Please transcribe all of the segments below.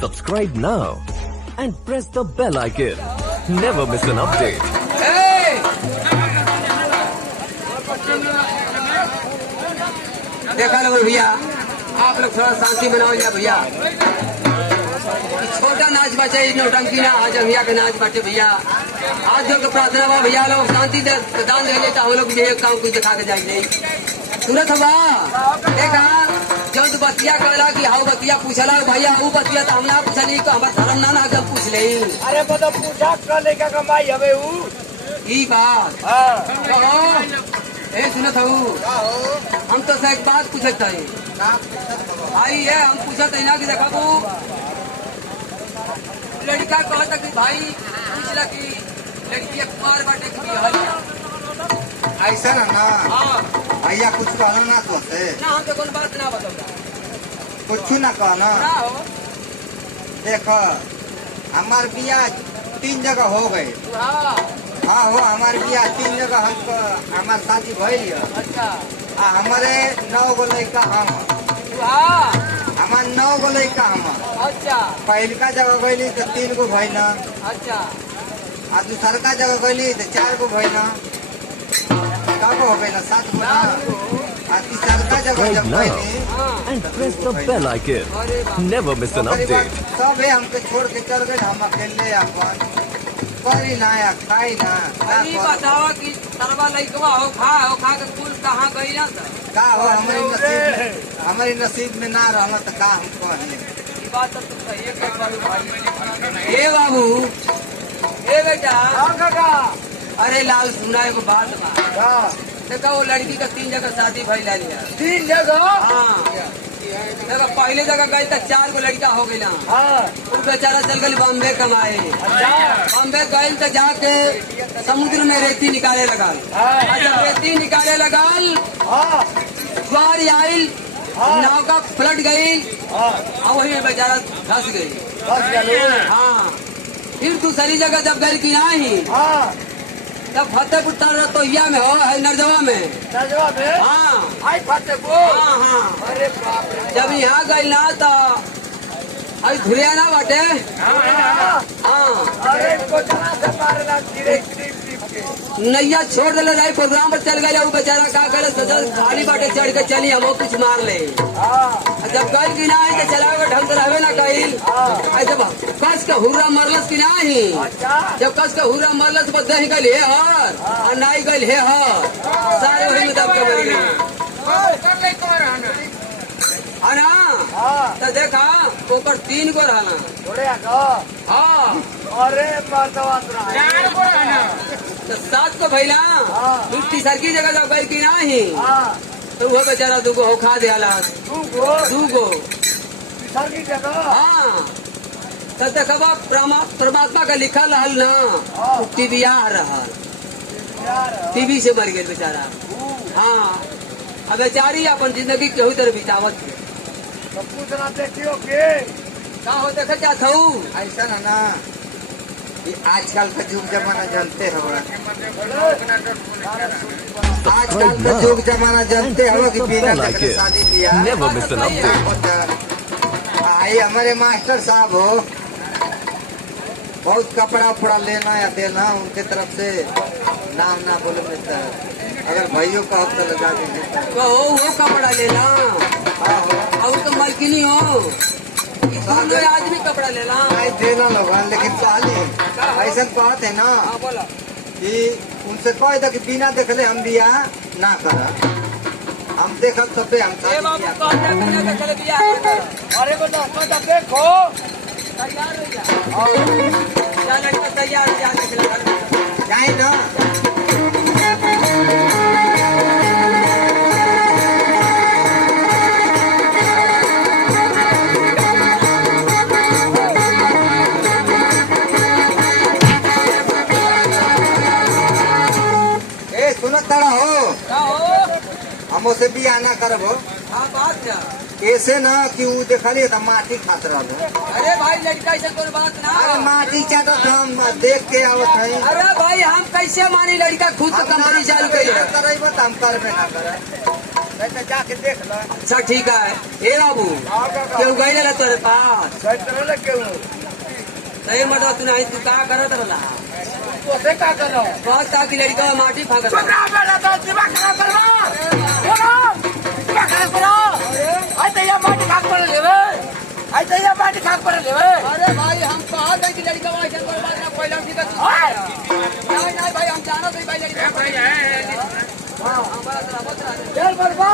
Subscribe now and press the bell icon. Never miss an update. देखा लो भैया, आप लोग थोड़ा शांति बनाओ जा भैया। छोटा नाच बचे नौटंकी ना आज भैया के नाच बचे भैया। आज जो प्रार्थना हुआ भैया लोग शांति से दान दे लेता हम लोग ये काम कुछ दिखा के जाइए। सूरत हुआ देखा जो तो बतिया कहला कि हाउ बतिया पूछला भैया वो बतिया तो हम ना पूछली तो हमारा धर्म ना ना जब पूछ ले। अरे मतलब पूछा कर लेके कमाई हवे ऊ ई बात ए सुनत हूँ हम तो एक बात पूछत है भाई ये हम पूछत है ना कि देखा वो लड़का कहता कि भाई पूछला कि लड़की कुमार बाटे की ऐसा ना भैया कुछ कहना ना तो ना हम तो कौन बात ना बताओ कुछ ना कहना ना हो देखो हमार बिया 3 जगह हो गए। हाँ हो हमारे बिया 3 जगह हमको हमार शादी भइल। अच्छा हमारे 9 गो लड़का हम हमार 9 गो लड़का हम अच्छा पहलका जगह गईली तो 3 गो भइल। अच्छा आ दूसरका जगह गईली तो 4 गो भइल। कब हो गई 7 गो ना। आ तीसरका जगह जब गईली And press the bell icon. Never miss an update. सब है हमके छोड़ के चल गए। हम अकेले अपन करी ना या खाई ना अभी बताओ कि सरवा लइकवा हो खा के कुल कहाँ गई ना का हो हमारी नसीब में ना रहना तो का हम कहें। ये बात तो सही है भाई। ए बाबू ए बेटा अरे लाल सुना एगो बात बा देखा वो लड़की का 3 जगह शादी भइल लिया 3 जगह हाँ देखा पहले जगह गए तो 4 गो लड़का हो गई वो बेचारा चल गई बॉम्बे कमाए। बॉम्बे गए तो जाके समुद्र में रेती निकाले लगा। जब रेती निकाले लगा ज्वार आयल नाव का पलट गई और वही में बेचारा धस गई। हाँ फिर दूसरी जगह जब गई कि नहीं तब फतेहपुर रतोहिया में हो है नरजवा में हाँ फतेहपुर हाँ अरे बाप रे जब यहाँ गई ना तो अभी धुलिया ना बाटे हाँ अरे कोचना से मारना गिरे नैया छोड़ दिले रही प्रोग्राम पर चल गए वो बेचारा का करे सजल खाली बाटे चढ़ के चली हम कुछ मार ले। जब गल की नहीं तो चला ढंग से रहवे ना कहीं जब कस के हुर्रा मरलस की नहीं जब कस के हुर्रा मरलस बस दही गल है और नाई गल है सारे वही में दब के मर गए है ना। तो देखा ऊपर 3 गो रहना हाँ अरे मर्दवा तो 7 को भैला फिर तीसरकी जगह जब गई की नहीं तो वो बेचारा 2 गो खा दिया 2 गो जगह हाँ तो देखा परमात्मा का लिखल रहल ना टीवी आ रहा टीवी से मर गए बेचारा। हाँ अब बेचारी अपन जिंदगी केहू तरह बितावत है पूछना देखियो के का हो देखे चाहता हूँ ऐसा ना ये आजकल का युग जमाना जानते हो। आजकल का युग जमाना जानते हो कि बिना देखले शादी किया Never miss an update. आई हमारे मास्टर साहब हो बहुत कपड़ा उपड़ा लेना या देना उनके तरफ से नाम ना बोले में तो अगर भाइयों का हक तो लगा देंगे वो कपड़ा लेना और तो मलकिनी हो दूसरे आदमी कपड़ा लेना नहीं देना लोग लेकिन पहले ऐसा बात है ना बोला कि उनसे कह दो कि बिना देखले हम दिया ना कर हम देखब तब हम शादी किया। अरे बेटा देखो तैयार हो जा लड़का तैयार हो जा जाए ना सुनत तारा हो हम उसे भी आना करबो ऐसे ना कि वो देखलिए तो माटी खात रहो। अरे भाई लड़का ऐसे कोई बात ना अरे माटी चाटत हम देख के आवत है। अरे भाई हम कैसे मानी लड़का खुद तो कंपनी चालू कर हम करबे ना करे नहीं तो जाके देख लो। अच्छा ठीक है। ए बाबू हाँ काका। क्यों गई ले तेरे पास? बैठने लगे हूँ। सही मर्द तू नहीं, तू क्या करत रहला? तो से क्या कर रहा हूँ? बहुत ताकि लड़का माटी फागत चुप रहो बेटा, तो दिमाग खराब करवा। बोलो, दिमाग खराब करो। आज तो ये माटी खाक पर लेवे। आज तो ये माटी खाक पर लेवे। अरे भाई हम कहा था कि लड़का वाला चल बर्बाद ना पहले हम दिक्कत नहीं नहीं भाई हम जानो तो भाई लड़का भाई है हमारा तरह मत रहा चल बरबा।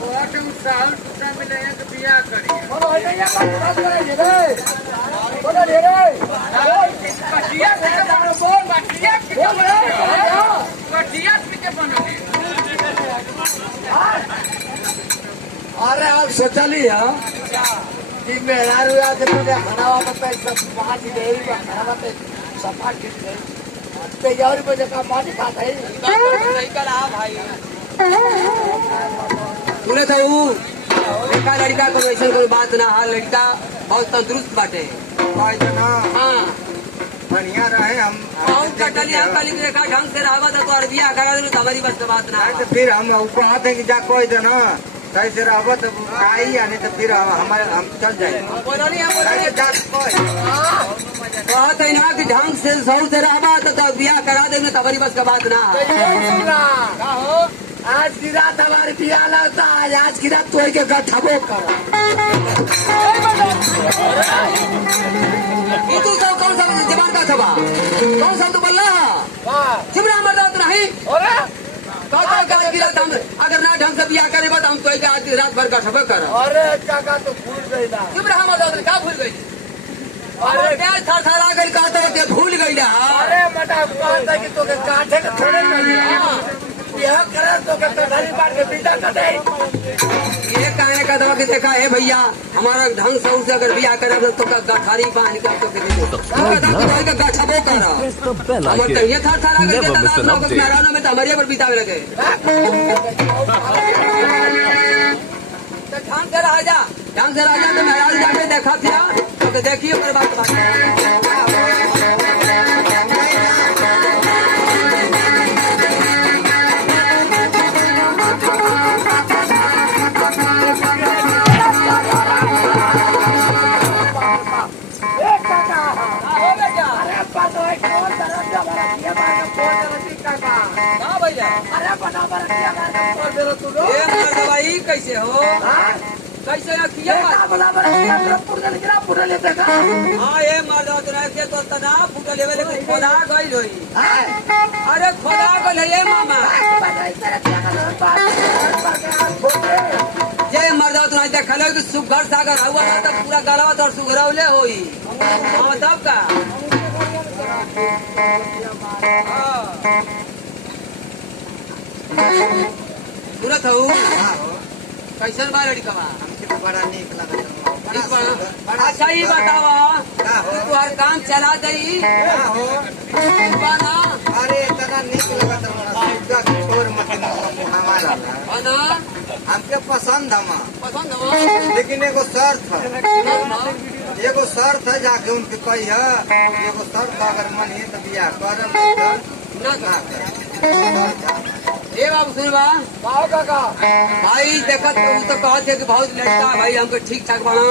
वो तुम साल टूटा मिले हैं तो बियाह करिए। बोलो आज ये माटी खाक पर लेवे। बोलो ले रे। मटिया से बोल मटिया की मटिया पीछे बनोगे। अरे आप सोचा लिया कि मेरा रुआ के मुझे हरावा पे सब पांच देरी में हरावा पे सफा गिर गई। तो यार मुझे का माटी खाता है। नहीं करा भाई तूने तो देखा लड़का को ऐसा कोई बात ना। हाँ लड़का बहुत तंदुरुस्त बाटे। कह दे ना हाँ बढ़िया रहे हम बहुत कटली हम कल देखा ढंग से रहा था तो अरबिया करा दे तो हमारी बस की बात ना। तो फिर हम ऊपर आते कि जा कह दे ना सही से रहो तो आई या नहीं तो फिर हमारे हम चल जाएंगे। बोलो नहीं हम बोलो जा बात है ना कि ढंग से सौ से रहा तो बियाह करा देंगे तो हमारी बस का बात ना। आज की रात हमारे पिया लगता है। आज की रात तो के गठबो कर। तू तो कौन सा जबान का छबा कौन सा तू बोल रहा चिमरा मर्दा तो नहीं हम अगर ना ढंग से बियाह करे तो हम तो आज रात भर गठबो कर। अरे काका तो भूल गई ना। चिमरा मर्दा क्या भूल गई? अरे प्याज था सारा गई कहते के भूल गई ना। अरे मटा कहता कि तो के काठे के थोड़े यह करे तो के कटारी मार के बीटा कटे। ये कहने का दवा के देखा है भैया हमारा ढंग से उसे अगर बियाह करे तो गठारी बांध कर तो गठबो कर। Press the bell हम icon. तो ये था सारा गई Never miss an update. मेहरानों में तो हमारे पर बितावे लगे। तो ढंग से रह जा तो मेहरान जाके देखा था तो देखिए पर बात एक काका हो बेटा। अरे पता है कौन तरफ जा रहा है? ये मार के फोन कर दी काका। हाँ भैया अरे बता बता ये मार के फोन दे तू लो। ये मर्द भाई कैसे हो हां कैसे किया ये बता बता पूरा ले देखा। हाँ ये मर्द तो तो तना फूट लेवे लेकिन खोदा गई होई। हां अरे खोदा गई है मामा ये मर्दा तो नहीं देखल कि सुगर सागर हुआ ना तो पूरा गलवा तो सुगरौले होई। हाँ तब का सूरत हो कैसन बा लड़का बा? हमके बड़ा नीक लगता ठीक बा। अच्छा ही बतावा तू हर काम चला दई हो बा ना अरे इतना नीक लगता सुग्गा की छोर मत हमारा बा ना हमके पसंद हम पसंद हो लेकिन एगो शर्त है। एगो शर्त है जाके उनके कही है एगो शर्त अगर मन है तो बियाह करब ना ना करब। ए बाबू सुन बा आओ काका। भाई देखत तू तो कहते कि बहुत लड़का भाई हमको ठीक ठाक बना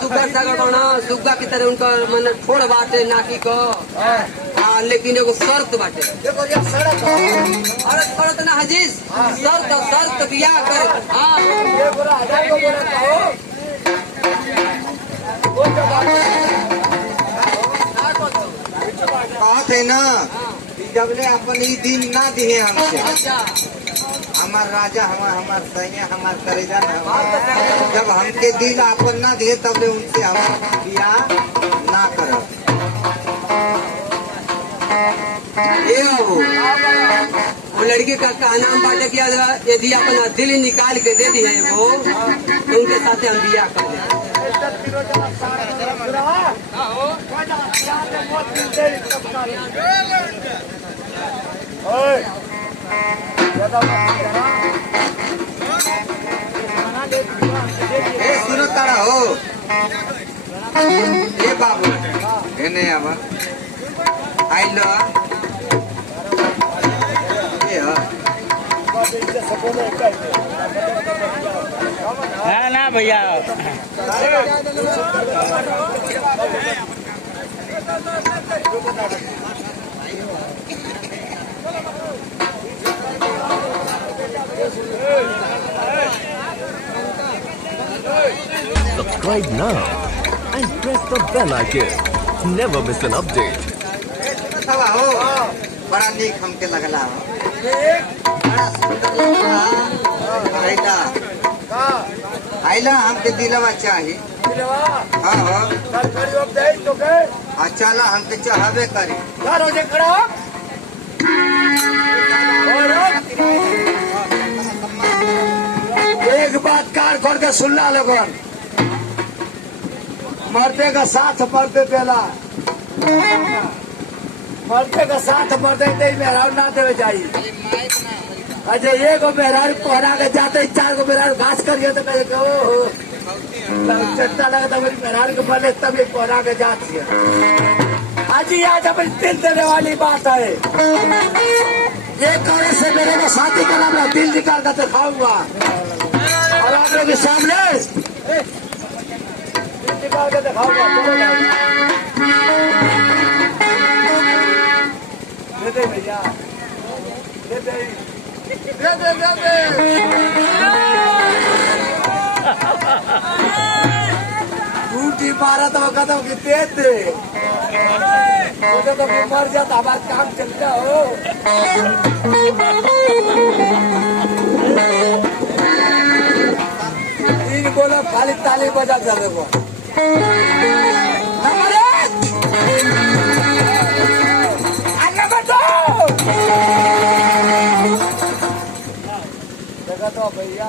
सुग्गा सागर बना सुग्गा की तरह उनका मन छोड़ बाटे नाकी को। हाँ लेकिन एगो शर्त बाटे। देखो ये सड़क है। अरे शर्त ना हजीज शर्त बियाह कर। हाँ ये बोला हजार को बोला कहो। वो जगह कहत है ना जबले अपन ई दिन ना दिए हमसे अच्छा हमार राजा हमार सैया हमार करेजा जब हमके दिल अपन ना दिए तबले उनसे हम बियाह ना करब। ये बाबू वो लड़की का नाम बाटे किया यदि अपना दिल निकाल के दे दी है वो तो उनके साथ हम बियाह कर दें। सुनो तारा हो ये बाबू एने अब आइलो ये ना ना भैया Subscribe now and press the bell icon. Never miss an update. थवा हो बड़ा नीक हमके लगला हो बड़ा सुंदर लगला आइला आइला हमके दिलवा चाही हाँ हाँ चला हमके चाहबे करी एक बात कार खोल के सुनना लोगन मरते का साथ मरते देला मरते का साथ मरते नहीं मेहरारू ना देवे चाहिए अजय एक मेहरारू कोहरा के जाते 4 को मेहरारू घास करिए तो कहे ओ चट्टा लगा तो मेरी मेहरारू के मरले तब ये कोहरा के जाती है आज ही आज अपनी दिल देने वाली बात है एक औरत से मेरे को शादी करा मैं दिल निकाल कर दिखाऊंगा और आप लोग के सामने दिल निकाल कर दिखाऊंगा दे दे भैया दे दे दे दे दे दे टूटी मारा तो कदम की दे दे तो मर जाता हमारा काम चलता हो तीन बोला खाली ताली बजा कर देखो तो भैया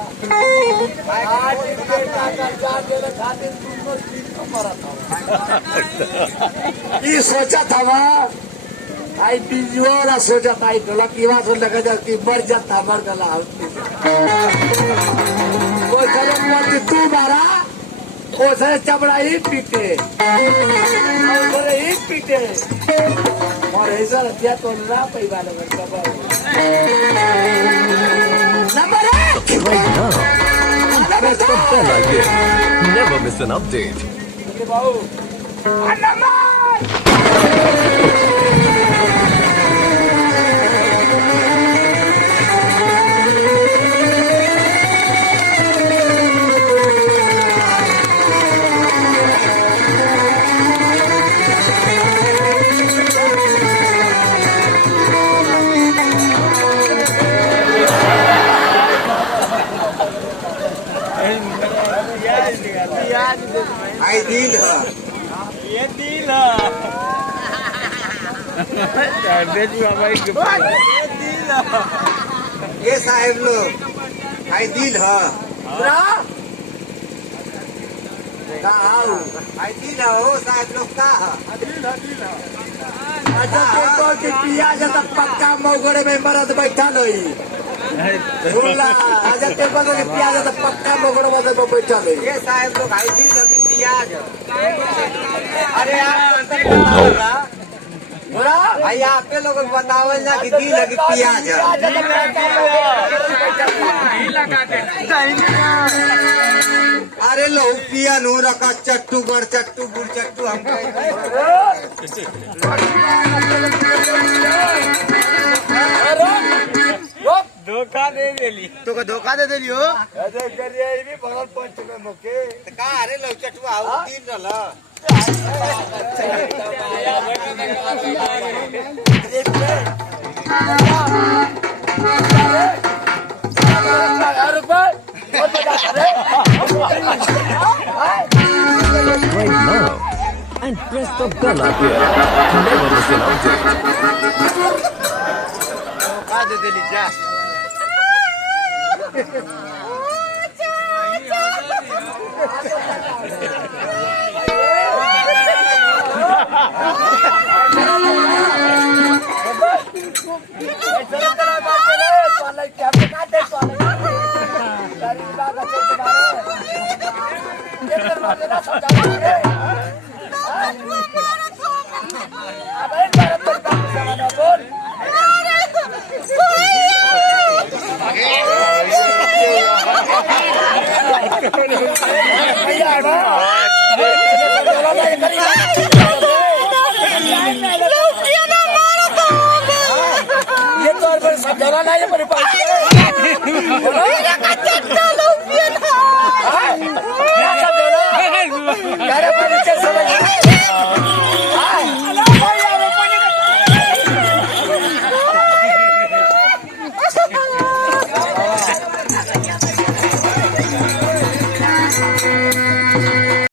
आज खातिर ये सोचा था वहाँ आई बिजुआ सोचा था ढोलक की बात लगा जाती मर जाता मर गला वो चलो मरती तू मारा वो सारे चमड़ा ही पीटे ही पीटे और ऐसा रखिया तो ना पैसा लगा number Subscribe now and press the bell icon. Never miss an update. आई दिल है ये दिल ये साहेब लोग आई दिल है आई दिल है हो साहेब लोग का है पिया जाता पक्का मौगड़े में मरद बैठा नहीं पिया जाता पक्का मौगड़े में बैठा नहीं ये साहेब लोग आई दिल है कि प्याज अरे आप भाई आप लोग बतावल ना कि दिल है कि प्याज अरे लो पिया नो रखा चट्टू बड़ चट्टू बुड़ चट्टू हमको धोखा दे देली तो का धोखा दे देली हो अरे करिए भी बगल पंच में मुके का अरे लो चट्टू आउ दिन रहला Subscribe now and press the bell icon. Never miss an update. धोखा दे देली जा बोल भैया है ना? समझौला नहीं करेगा। ये तो समझौला नहीं है मेरे पास।